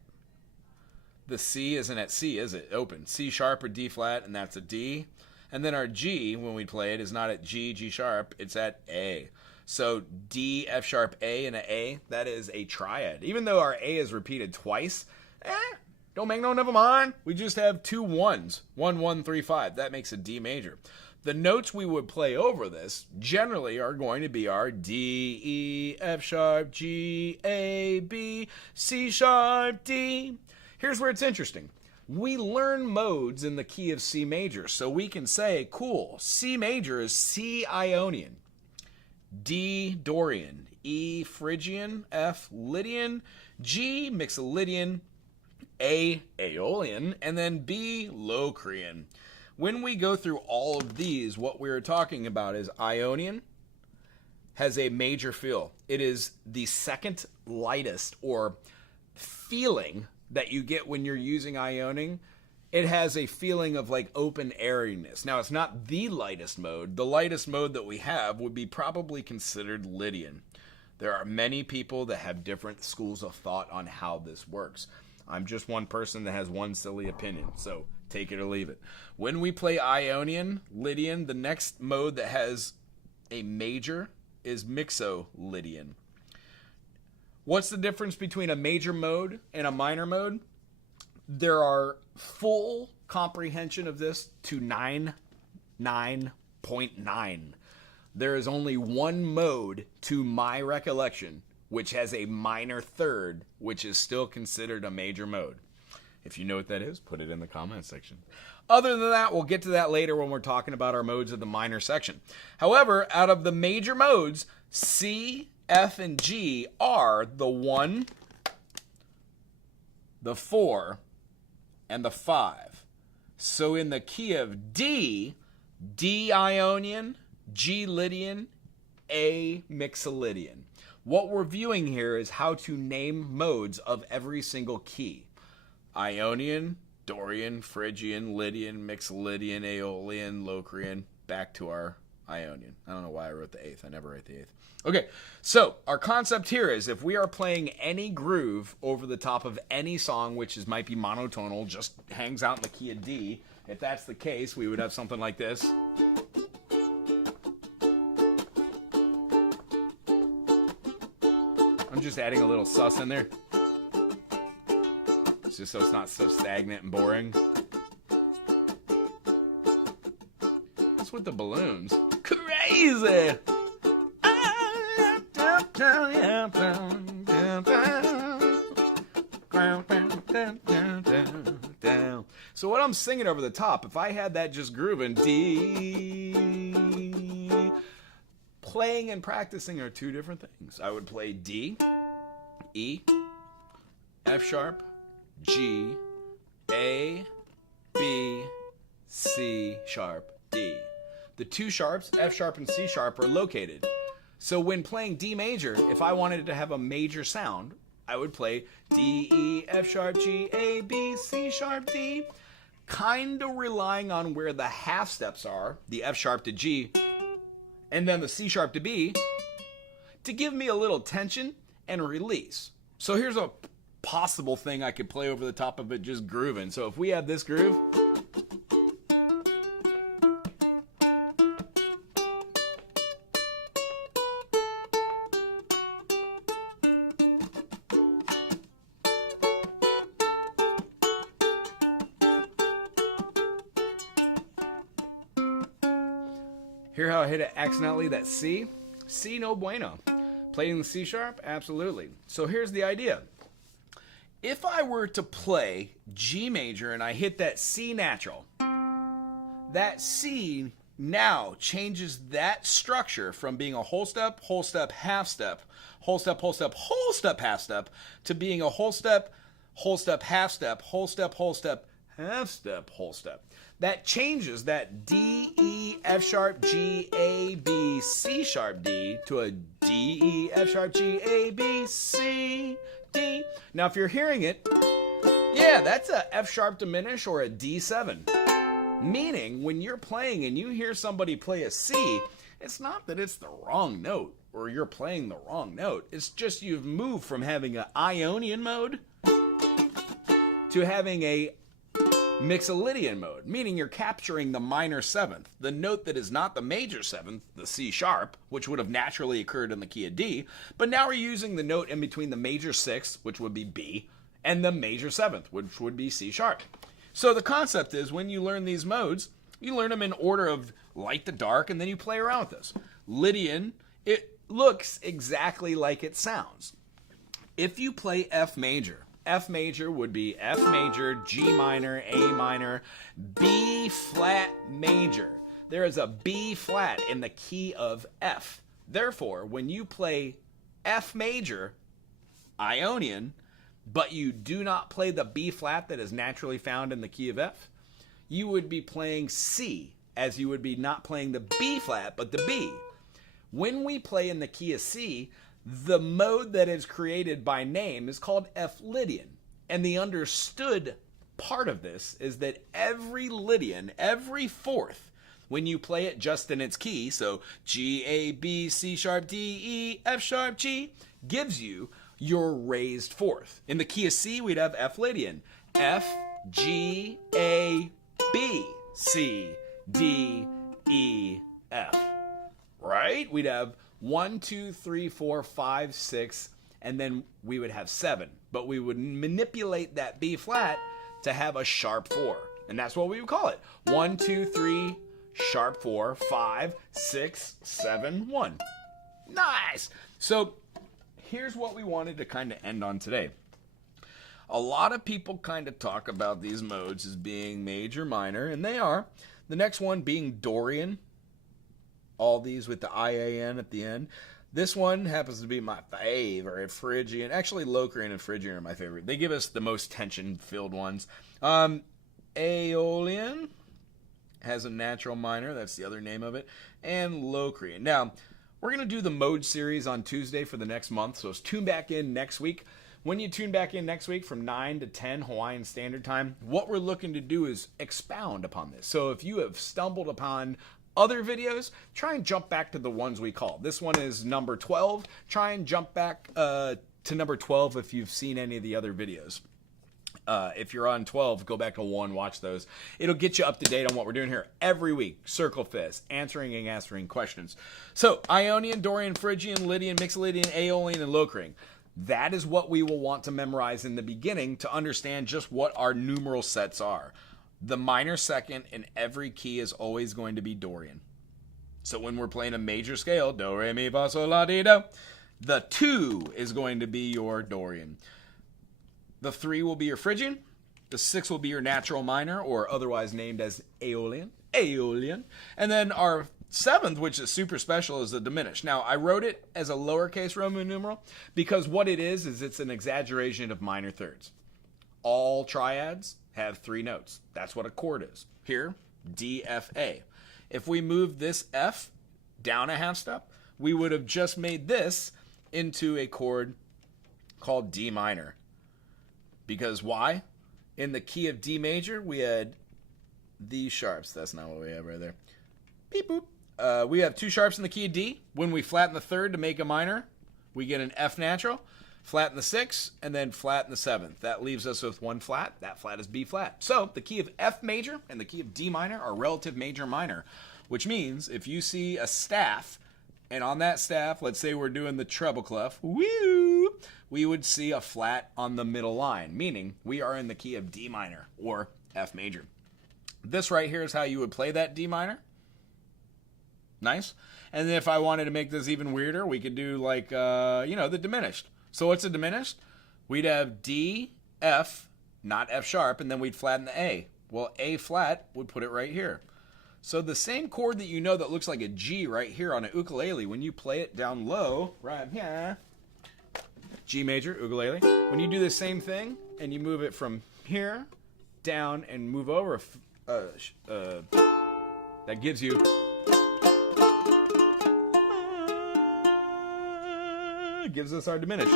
The C isn't at C, is it? Open. C sharp or D flat, and that's a D. And then our G, when we play it, is not at G, G sharp, it's at A. So D, F sharp, A, and an A, that is a triad. Even though our A is repeated twice, don't make no never mind. We just have 2 1s. 1, 1, 3, 5. That makes a D major. The notes we would play over this generally are going to be our D, E, F sharp, G, A, B, C sharp, D. Here's where it's interesting. we learn modes in the key of C major. So we can say, cool, C major is C Ionian, D Dorian, E Phrygian, F Lydian, G Mixolydian, A Aeolian, and then B Locrian. When we go through all of these, what we're talking about is Ionian has a major feel. It is the second lightest, or feeling that you get when you're using Ionian. It has a feeling of like open airiness. Now, it's not the lightest mode. The lightest mode that we have would be probably considered Lydian. There are many people that have different schools of thought on how this works. I'm just one person that has one silly opinion, so take it or leave it. When we play Ionian, Lydian, the next mode that has a major is Mixolydian. What's the difference between a major mode and a minor mode? There are full comprehension of this to 9.9. There is only one mode, to my recollection, which has a minor third, which is still considered a major mode. If you know what that is, put it in the comment section. Other than that, we'll get to that later when we're talking about our modes of the minor section. However, out of the major modes, C, F, and G are the 1, the 4, and the 5. So in the key of D, D Ionian, G Lydian, A Mixolydian. What we're viewing here is how to name modes of every single key. Ionian, Dorian, Phrygian, Lydian, Mixolydian, Aeolian, Locrian. Back to our Ionian. I don't know why I wrote the 8th. I never write the 8th. Okay, so our concept here is if we are playing any groove over the top of any song, which might be monotonal, just hangs out in the key of D. If that's the case, we would have something like this. I'm just adding a little sus in there. It's just so it's not so stagnant and boring. What's with the balloons? Crazy! So what I'm singing over the top, if I had that just grooving, D, playing and practicing are two different things. I would play D, E, F sharp, G, A, B, C sharp, D. The two sharps, F sharp and C sharp, are located. So when playing D major, if I wanted to have a major sound, I would play D, E, F sharp, G, A, B, C sharp, D. Kind of relying on where the half steps are, the F sharp to G, and then the C sharp to B, to give me a little tension and release. So here's a possible thing I could play over the top of it just grooving. So if we have this groove, hear how I hit it accidentally, that C? C, no bueno. Playing the C sharp? Absolutely. So here's the idea. If I were to play G major and I hit that C natural, that C now changes that structure from being a whole step, half step, whole step, whole step, half step, to being a whole step, half step, whole step, half step, whole step. That changes that D, E, F sharp, G, A, B, C sharp, D to a D, E, F sharp, G, A, B, C, D. Now, if you're hearing it, yeah, that's a F sharp diminish or a D7. Meaning, when you're playing and you hear somebody play a C, it's not that it's the wrong note or you're playing the wrong note. It's just you've moved from having an Ionian mode to having a Mixolydian mode, meaning you're capturing the minor seventh, the note that is not the major seventh, the C sharp, which would have naturally occurred in the key of D, but now we're using the note in between the major sixth, which would be B, and the major seventh, which would be C sharp. So the concept is when you learn these modes, you learn them in order of light to dark, and then you play around with this. Lydian, it looks exactly like it sounds. If you play F major, F major would be F major, G minor, A minor, B flat major. There is a B flat in the key of F. Therefore, when you play F major, Ionian, but you do not play the B flat that is naturally found in the key of F, you would be playing C, as you would be not playing the B flat, but the B. When we play in the key of C, the mode that is created by name is called F Lydian. And the understood part of this is that every Lydian, every fourth, when you play it just in its key, so G, A, B, C sharp, D, E, F sharp, G, gives you your raised fourth. In the key of C, we'd have F Lydian. F, G, A, B, C, D, E, F. Right? We'd have 1, 2, 3, 4, 5, 6, and then we would have 7. But we would manipulate that B flat to have a sharp 4. And that's what we would call it. 1, 2, 3, sharp 4, 5, 6, 7, 1. Nice! So here's what we wanted to kind of end on today. A lot of people kind of talk about these modes as being major, minor, and they are. The next one being Dorian. All these with the IAN at the end. This one happens to be my favorite, Phrygian. Actually, Locrian and Phrygian are my favorite. They give us the most tension-filled ones. Aeolian has a natural minor. That's the other name of it. And Locrian. Now, we're going to do the mode series on Tuesday for the next month, so tune back in next week. When you tune back in next week from 9 to 10 Hawaiian Standard Time, what we're looking to do is expound upon this. So if you have stumbled upon other videos, try and jump back to the ones we call. This one is number 12. Try and jump back to number 12 if you've seen any of the other videos. If you're on 12, go back to 1, watch those. It'll get you up to date on what we're doing here every week. Circle Fist, answering questions. So, Ionian, Dorian, Phrygian, Lydian, Mixolydian, Aeolian, and Locrian. That is what we will want to memorize in the beginning to understand just what our numeral sets are. The minor second in every key is always going to be Dorian. So when we're playing a major scale, do, re, mi, fa, sol, la, ti, do, the 2 is going to be your Dorian. The 3 will be your Phrygian. The 6 will be your natural minor, or otherwise named as Aeolian. And then our 7th, which is super special, is the diminished. Now, I wrote it as a lowercase Roman numeral because what it is it's an exaggeration of minor thirds. All triads have 3 notes. That's what a chord is. Here, D, F, A. If we move this F down a half step, we would have just made this into a chord called D minor. Because why? In the key of D major, we had these sharps. That's not what we have right there. Beep boop. We have 2 sharps in the key of D. When we flatten the 3rd to make a minor, we get an F natural. Flat in the 6th, and then flat in the 7th. That leaves us with 1 flat. That flat is B flat. So the key of F major and the key of D minor are relative major minor, which means if you see a staff, and on that staff, let's say we're doing the treble clef, woo, we would see a flat on the middle line, meaning we are in the key of D minor or F major. This right here is how you would play that D minor. Nice. And then if I wanted to make this even weirder, we could do like, the diminished. So what's a diminished? We'd have D, F, not F sharp, and then we'd flatten the A. Well, A flat would put it right here. So the same chord that you know that looks like a G right here on a ukulele, when you play it down low, right here, G major, ukulele, when you do the same thing and you move it from here down and move over, that gives you... gives us our diminished.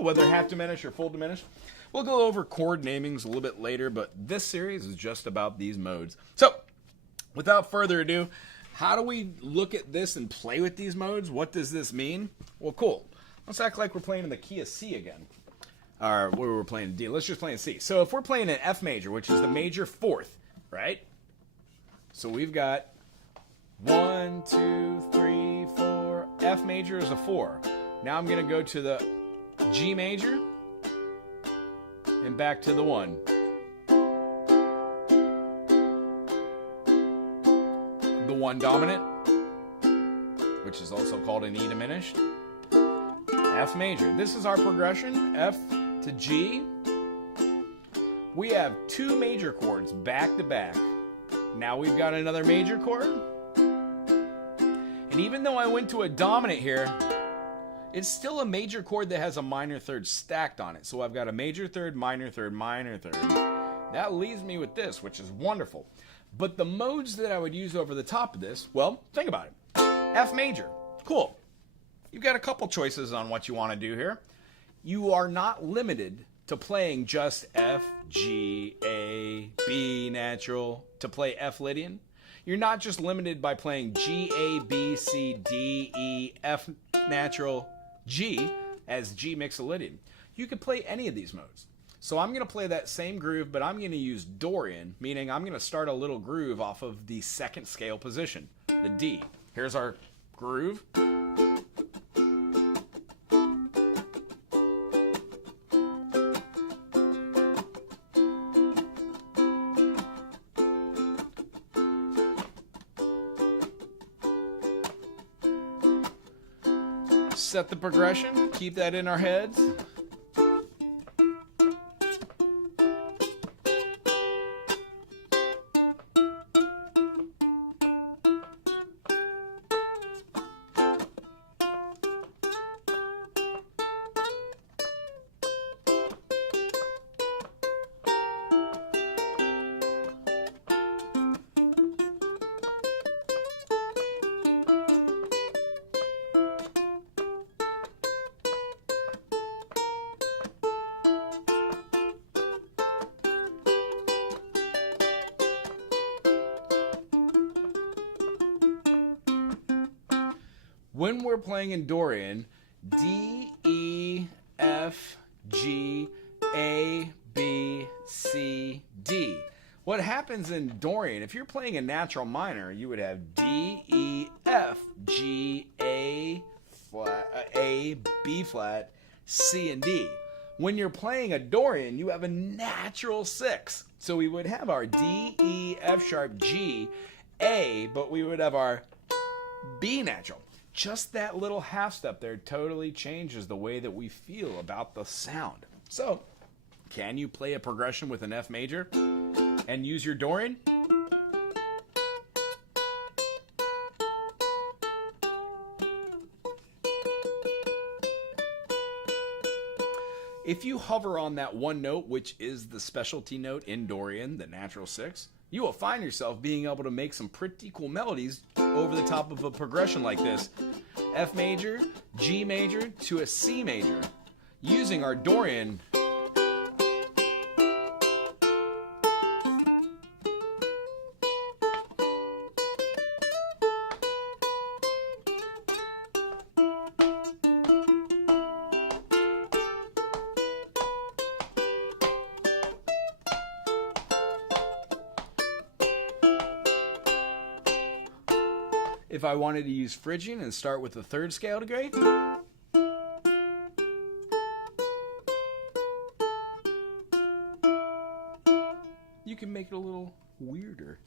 Whether half diminished or full diminished. We'll go over chord namings a little bit later, but this series is just about these modes. So, without further ado, how do we look at this and play with these modes? What does this mean? Well, cool. Let's act like we're playing in the key of C again. Or where we're playing D. Let's just play in C. So if we're playing in F major, which is the major 4th, right? So we've got 1, 2, 3, 4. F major is a 4. Now I'm going to go to the G major and back to the 1. The 1 dominant, which is also called an E diminished. F major. This is our progression, F to G. We have two major chords back to back. Now we've got another major chord. And even though I went to a dominant here, it's still a major chord that has a minor third stacked on it. So I've got a major third, minor third, minor third. That leaves me with this, which is wonderful. But the modes that I would use over the top of this, well, think about it. F major, cool. You've got a couple choices on what you want to do here. You are not limited to playing just F, G, A, B natural to play F Lydian. You're not just limited by playing G, A, B, C, D, E, F natural, G as G Mixolydian. You could play any of these modes. So I'm going to play that same groove, but I'm going to use Dorian, meaning I'm going to start a little groove off of the second scale position, the D. Here's our groove. Set the progression, keep that in our heads. When we're playing in Dorian, D, E, F, G, A, B, C, D. What happens in Dorian, if you're playing a natural minor, you would have D, E, F, G, A, flat, A, B flat, C, and D. When you're playing a Dorian, you have a natural 6. So we would have our D, E, F sharp, G, A, but we would have our B natural. Just that little half step there totally changes the way that we feel about the sound. So, can you play a progression with an F major and use your Dorian? If you hover on that one note, which is the specialty note in Dorian, the natural 6, you will find yourself being able to make some pretty cool melodies over the top of a progression like this. F major, G major to a C major, using our Dorian. If I wanted to use Phrygian and start with the third scale degree, you can make it a little weirder.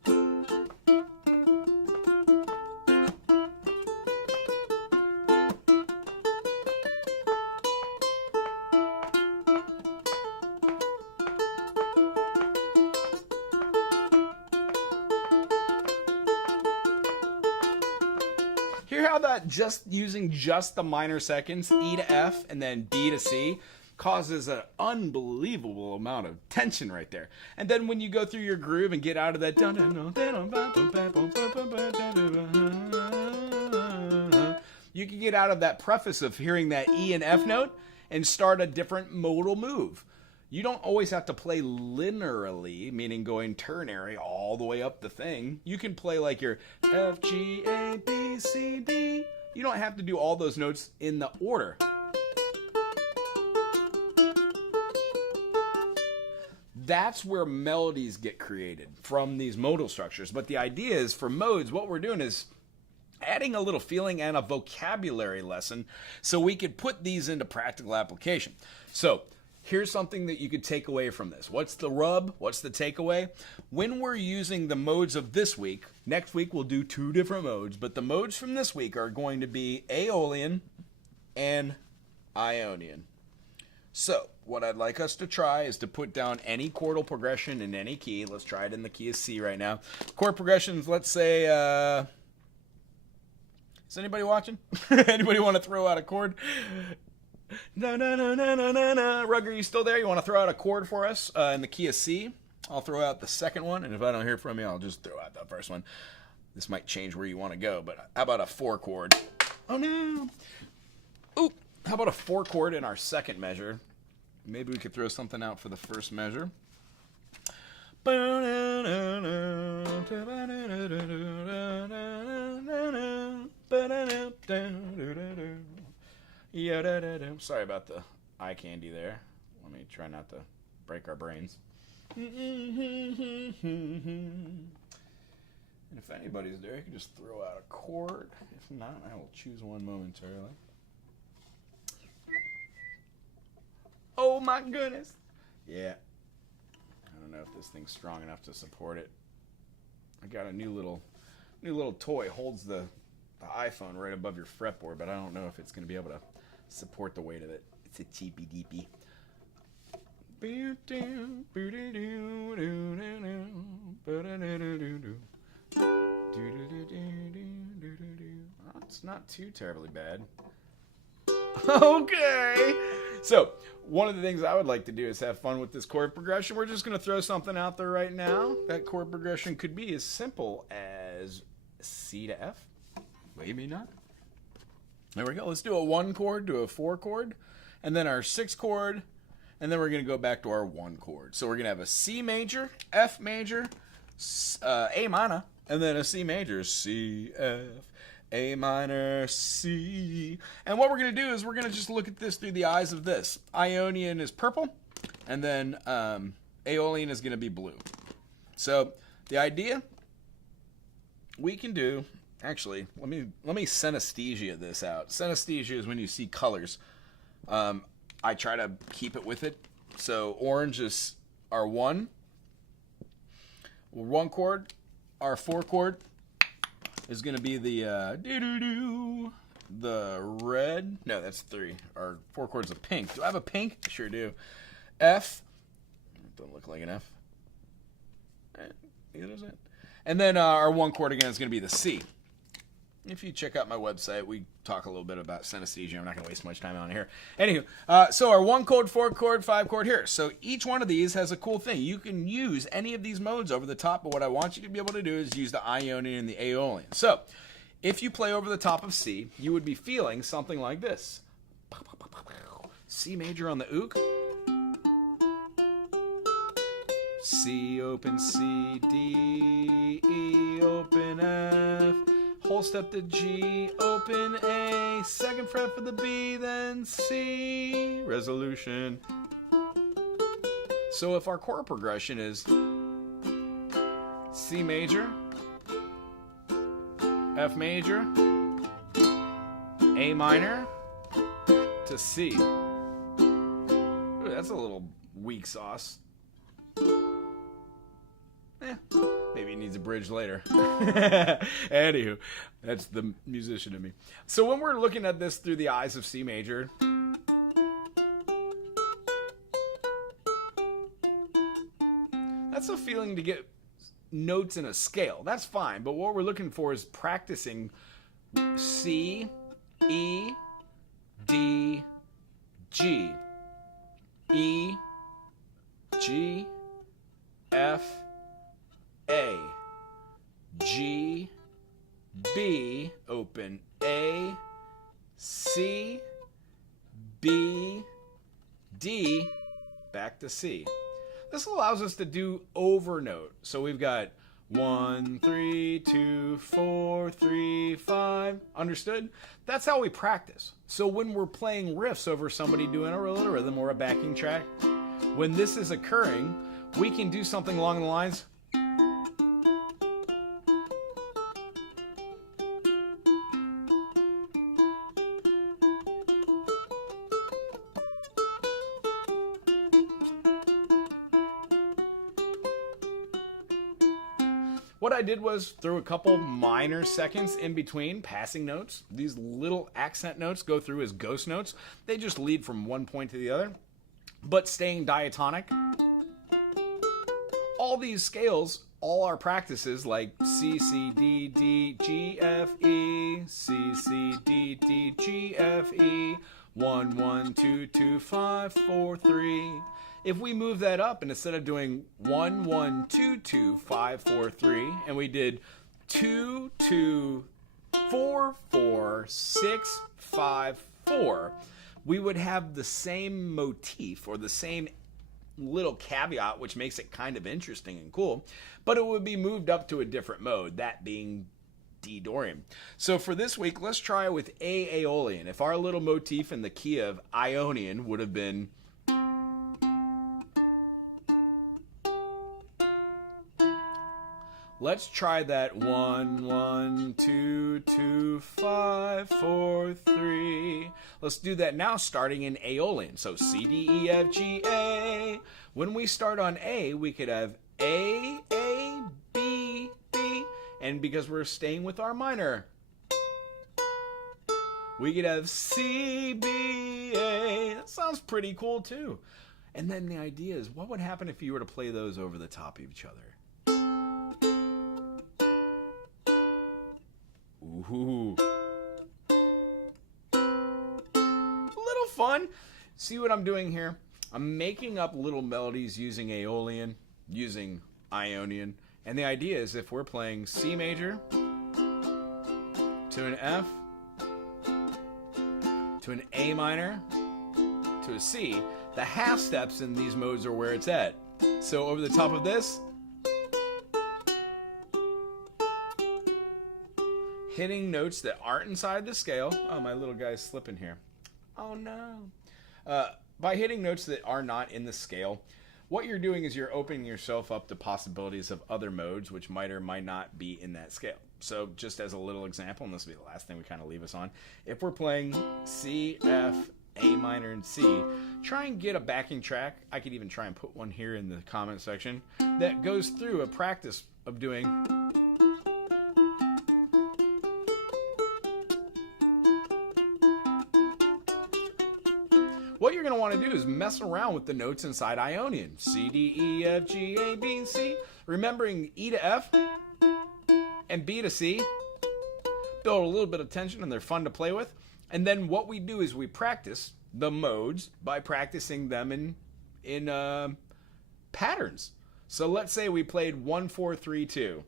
Hear how that just using just the minor seconds, E to F and then B to C, causes an unbelievable amount of tension right there. And then when you go through your groove and get out of that, you can get out of that preface of hearing that E and F note and start a different modal move. You don't always have to play linearly, meaning going ternary all the way up the thing. You can play like your F, G, A, B, C, D. You don't have to do all those notes in the order. That's where melodies get created from these modal structures. But the idea is for modes, what we're doing is adding a little feeling and a vocabulary lesson so we could put these into practical application. So here's something that you could take away from this. What's the rub? What's the takeaway? When we're using the modes of this week, next week we'll do 2 different modes, but the modes from this week are going to be Aeolian and Ionian. So, what I'd like us to try is to put down any chordal progression in any key. Let's try it in the key of C right now. Chord progressions, let's say, is anybody watching? Anybody want to throw out a chord? No, no, no, no, no, no, no. Rugger, you still there? You want to throw out a chord for us in the key of C? I'll throw out the second one, and if I don't hear from you, I'll just throw out the first one. This might change where you want to go, but how about a 4 chord? Oh, no. Ooh. How about a 4 chord in our second measure? Maybe we could throw something out for the first measure. Sorry about the eye candy there. Let me try not to break our brains. And if anybody's there, you can just throw out a chord. If not, I will choose one momentarily. Oh my goodness. Yeah. I don't know if this thing's strong enough to support it. I got a new little toy. Holds the iPhone right above your fretboard, but I don't know if it's going to be able to support the weight of it. It's a cheapy deepy. It's not too terribly bad. Okay. So, one of the things I would like to do is have fun with this chord progression. We're just going to throw something out there right now. That chord progression could be as simple as C to F. Maybe not. There we go. Let's do a 1 chord to a 4 chord, and then our 6 chord, and then we're going to go back to our 1 chord. So we're going to have a C major, F major, A minor, and then a C major, C, F, A minor, C. And what we're going to do is we're going to just look at this through the eyes of this. Ionian is purple, and then Aeolian is going to be blue. So the idea we can do, actually, let me synesthesia this out. Synesthesia is when you see colors. I try to keep it with it. So orange is our 1 chord. Our 4 chord is going to be the the red. No, that's 3. Our 4 chord's a pink. Do I have a pink? I sure do. F. Don't look like an F. Neither does it. And then our 1 chord again is going to be the C. If you check out my website, we talk a little bit about synesthesia. I'm not going to waste much time on here. Anywho, so our 1 chord, 4 chord, 5 chord here. So each one of these has a cool thing. You can use any of these modes over the top, but what I want you to be able to do is use the Ionian and the Aeolian. So if you play over the top of C, you would be feeling something like this. C major on the ook. C open C, D, E open F. Whole step to G, open A, 2nd fret for the B, then C, resolution. So if our chord progression is C major, F major, A minor, to C. Ooh, that's a little weak sauce. Maybe he needs a bridge later. Anywho, that's the musician in me. So when we're looking at this through the eyes of C major, that's a feeling to get notes in a scale. That's fine, but what we're looking for is practicing C, E, D, G, E, G, F, A, G, B, open A, C, B, D, back to C. This allows us to do overnote. So we've got 1, 3, 2, 4, 3, 5. Understood? That's how we practice. So when we're playing riffs over somebody doing a little rhythm or a backing track, when this is occurring, we can do something along the lines. What I did was threw a couple minor seconds in between passing notes. These little accent notes go through as ghost notes. They just lead from one point to the other, but staying diatonic. All these scales, all our practices like C, C, D, D, G, F, E, C, C, D, D, G, F, E, 1, 1, 2, 2, 5, 4, 3. If we move that up and instead of doing 1, 1, 2, 2, 5, 4, 3, and we did 2, 2, 4, 4, 6, 5, 4, we would have the same motif or the same little caveat, which makes it kind of interesting and cool, but it would be moved up to a different mode, that being D Dorian. So for this week, let's try with A Aeolian. If our little motif in the key of Ionian would have been let's try that 1, 1, 2, 2, 5, 4, 3. Let's do that now starting in Aeolian. So C, D, E, F, G, A. When we start on A, we could have A, B, B. And because we're staying with our minor, we could have C, B, A. That sounds pretty cool too. And then the idea is, what would happen if you were to play those over the top of each other? Ooh. A little fun. See what I'm doing here? I'm making up little melodies using Aeolian, using Ionian. And the idea is if we're playing C major to an F, to an A minor, to a C, the half steps in these modes are where it's at. So over the top of this, hitting notes that aren't inside the scale. Oh, my little guy's slipping here. Oh, no. By hitting notes that are not in the scale, what you're doing is you're opening yourself up to possibilities of other modes which might or might not be in that scale. So just as a little example, and this will be the last thing we kind of leave us on, if we're playing C, F, A minor, and C, try and get a backing track. I could even try and put one here in the comment section that goes through a practice of doing what you're going to want to do is mess around with the notes inside Ionian. C, D, E, F, G, A, B, and C. Remembering E to F and B to C build a little bit of tension and they're fun to play with. And then what we do is we practice the modes by practicing them in patterns. So let's say we played 1, 4, 3, 2.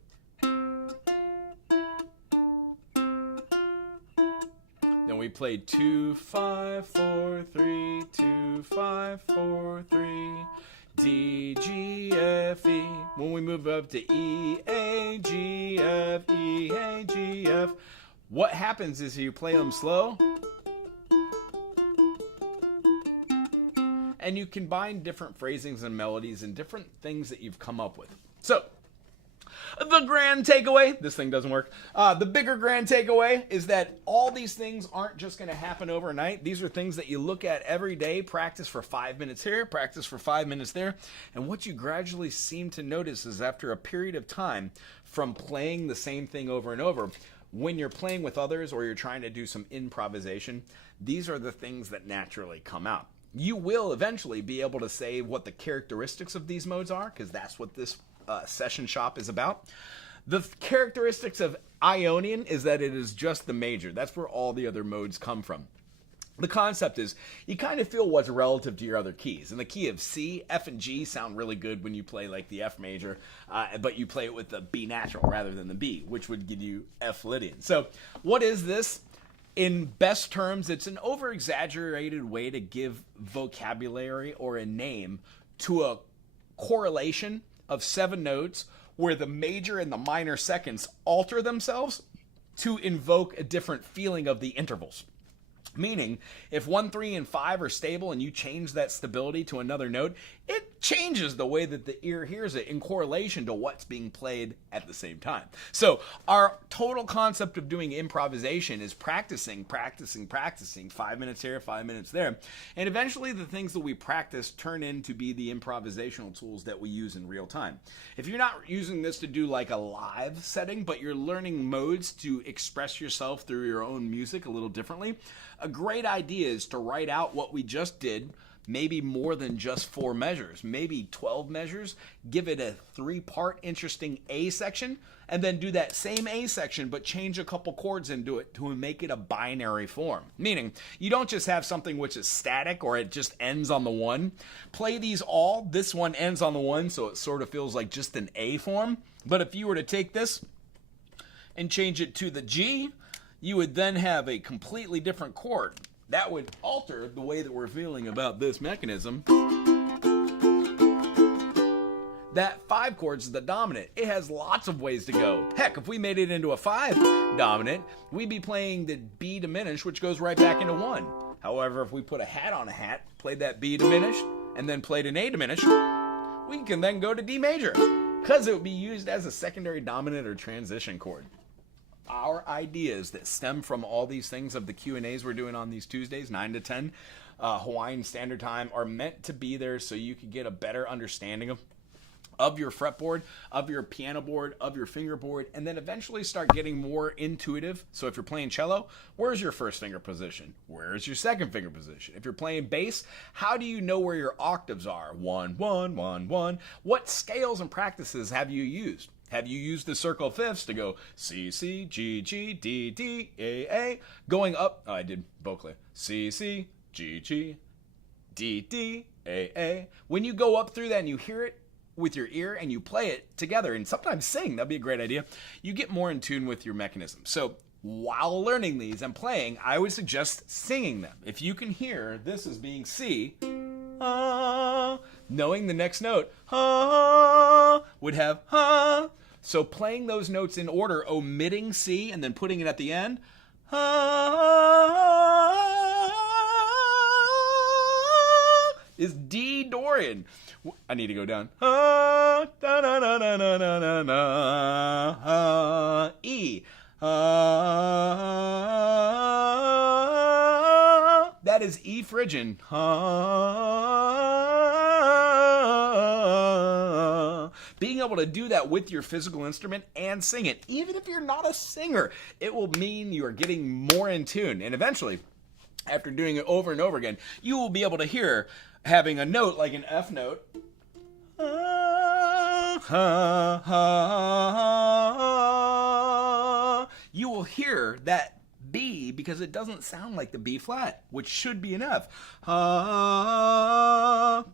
Then we played 2, 5, 4, 3, 2, 5, 4, 3, D, G, F, E. When we move up to E, A, G, F, E, A, G, F, what happens is you play them slow and you combine different phrasings and melodies and different things that you've come up with. So, the grand takeaway, this thing doesn't work. The bigger grand takeaway is that all these things aren't just going to happen overnight. These are things that you look at every day, practice for 5 minutes here, practice for 5 minutes there. And what you gradually seem to notice is after a period of time from playing the same thing over and over, when you're playing with others or you're trying to do some improvisation, these are the things that naturally come out. You will eventually be able to say what the characteristics of these modes are, because that's what this session shop is about. The characteristics of Ionian is that it is just the major. That's where all the other modes come from. The concept is you kind of feel what's relative to your other keys. In the key of C, F and G sound really good when you play like the F major, but you play it with the B natural rather than the B, which would give you F Lydian. So what is this? In best terms, it's an over-exaggerated way to give vocabulary or a name to a correlation of 7 notes where the major and the minor seconds alter themselves to invoke a different feeling of the intervals. Meaning, if 1, 3, and 5 are stable and you change that stability to another note, it changes the way that the ear hears it in correlation to what's being played at the same time. So our total concept of doing improvisation is practicing, 5 minutes here, 5 minutes there. And eventually the things that we practice turn into be the improvisational tools that we use in real time. If you're not using this to do like a live setting, but you're learning modes to express yourself through your own music a little differently, a great idea is to write out what we just did, maybe more than just 4 measures, maybe 12 measures, give it a 3-part interesting A section, and then do that same A section but change a couple chords into it to make it a binary form. Meaning, you don't just have something which is static or it just ends on the 1. Play these all, this one ends on the 1, so it sort of feels like just an A form. But if you were to take this and change it to the G, you would then have a completely different chord. That would alter the way that we're feeling about this mechanism. That 5 chords is the dominant. It has lots of ways to go. Heck, if we made it into a 5 dominant, we'd be playing the B diminished, which goes right back into 1. However, if we put a hat on a hat, played that B diminished, and then played an A diminished, we can then go to D major, because it would be used as a secondary dominant or transition chord. Our ideas that stem from all these things of the Q&As we're doing on these Tuesdays, 9 to 10, Hawaiian Standard Time, are meant to be there so you can get a better understanding of your fretboard, of your piano board, of your fingerboard, and then eventually start getting more intuitive. So if you're playing cello, where's your first finger position? Where's your second finger position? If you're playing bass, how do you know where your octaves are? 1, 1, 1, 1. What scales and practices have you used? Have you used the circle fifths to go C, C, G, G, D, D, A, A? Going up, I did vocally. C, C, G, G, D, D, A, A. When you go up through that and you hear it with your ear and you play it together and sometimes sing, that'd be a great idea, you get more in tune with your mechanism. So while learning these and playing, I would suggest singing them. If you can hear this as being C, knowing the next note would have so playing those notes in order, omitting C and then putting it at the end, is D Dorian. I need to go down. E. That is E Phrygian. Being able to do that with your physical instrument and sing it, even if you're not a singer, it will mean you are getting more in tune. And eventually, after doing it over and over again, you will be able to hear having a note like an F note. You will hear that B because it doesn't sound like the B flat, which should be an F.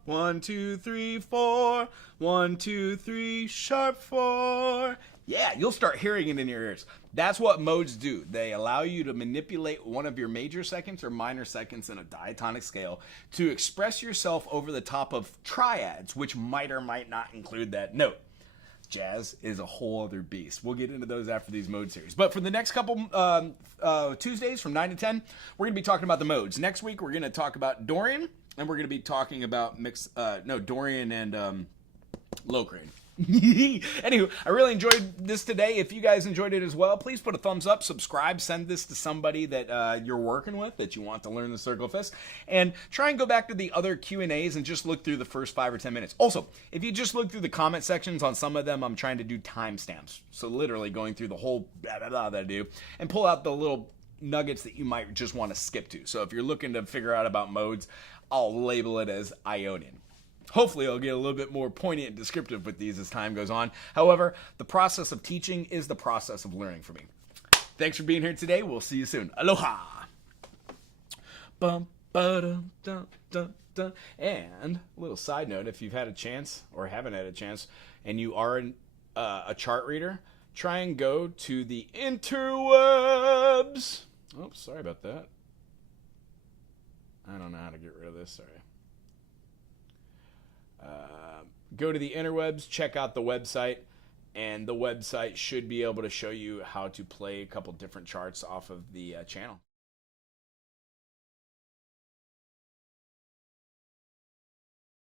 1, 2, 3, 4. 1, 2, 3, sharp 4. Yeah, you'll start hearing it in your ears. That's what modes do. They allow you to manipulate one of your major seconds or minor seconds in a diatonic scale to express yourself over the top of triads, which might or might not include that note. Jazz is a whole other beast. We'll get into those after these mode series. But for the next couple Tuesdays from 9 to 10, we're going to be talking about the modes. Next week, we're going to talk about Dorian, and we're going to be talking about Dorian and Locrian. Anywho, I really enjoyed this today. If you guys enjoyed it as well, please put a thumbs up, subscribe, send this to somebody that you're working with that you want to learn the circle fifths, and try and go back to the other Q&As and just look through the first 5 or 10 minutes. Also, if you just look through the comment sections on some of them, I'm trying to do timestamps. So literally going through the whole blah, blah, blah that I do and pull out the little nuggets that you might just want to skip to. So if you're looking to figure out about modes, I'll label it as Ionian. Hopefully I'll get a little bit more poignant and descriptive with these as time goes on. However, the process of teaching is the process of learning for me. Thanks for being here today. We'll see you soon. Aloha! Bum, ba-dum, dum, dum, dum. And a little side note, if you've had a chance or haven't had a chance and you are a chart reader, try and go to the interwebs. Oh, sorry about that. I don't know how to get rid of this. Sorry. Go to the interwebs, check out the website, and the website should be able to show you how to play a couple different charts off of the channel.